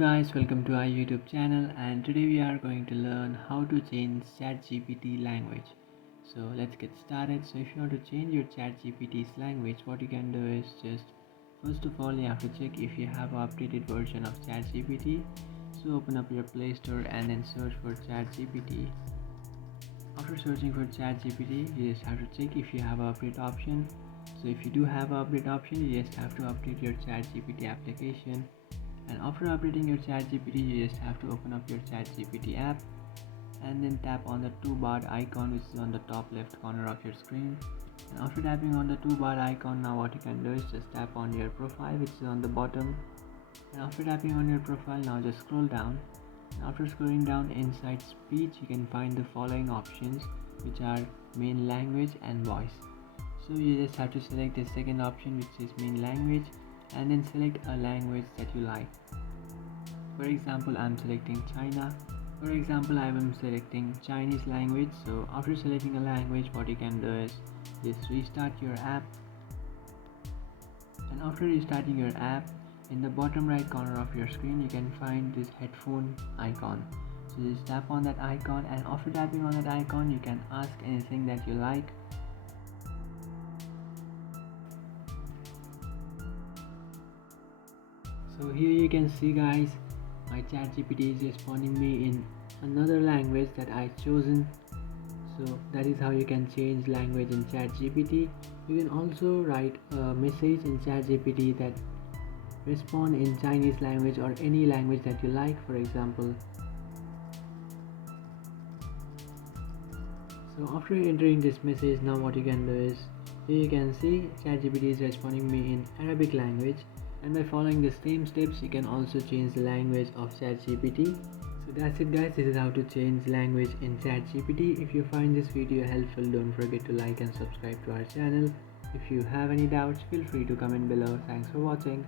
guys, welcome to our YouTube channel, and today we are going to learn how to change ChatGPT language. So let's get started. So if you want to change your ChatGPT's language, what you can do is just first of all you have to check if you have an updated version of ChatGPT. So open up your Play Store and then search for ChatGPT. After searching for ChatGPT, you just have to check if you have an update option. So if you do have an update option, you just have to update your ChatGPT application. And after updating your ChatGPT, you just have to open up your ChatGPT app and then tap on the two bar icon which is on the top left corner of your screen. And after tapping on the two bar icon, now what you can do is just tap on your profile which is on the bottom. And after tapping on your profile, now just scroll down. And after scrolling down inside speech, you can find the following options which are main language and voice. So you just have to select the second option which is main language and then select a language that you like. For example, I'm selecting China. For example, I am selecting Chinese language. So after selecting a language, what you can do is just restart your app. And after restarting your app, in the bottom right corner of your screen, you can find this headphone icon. So just tap on that icon, and after tapping on that icon, you can ask anything that you like. So here you can see guys, my ChatGPT is responding me in another language that I chosen. So that is how you can change language in ChatGPT. You can also write a message in ChatGPT that respond in Chinese language or any language that you like, for example. So after entering this message, now what you can do is, here you can see ChatGPT is responding me in Arabic language. And by following the same steps, you can also change the language of ChatGPT. So that's it guys, this is how to change language in ChatGPT. If you find this video helpful, don't forget to like and subscribe to our channel. If you have any doubts, feel free to comment below. Thanks for watching.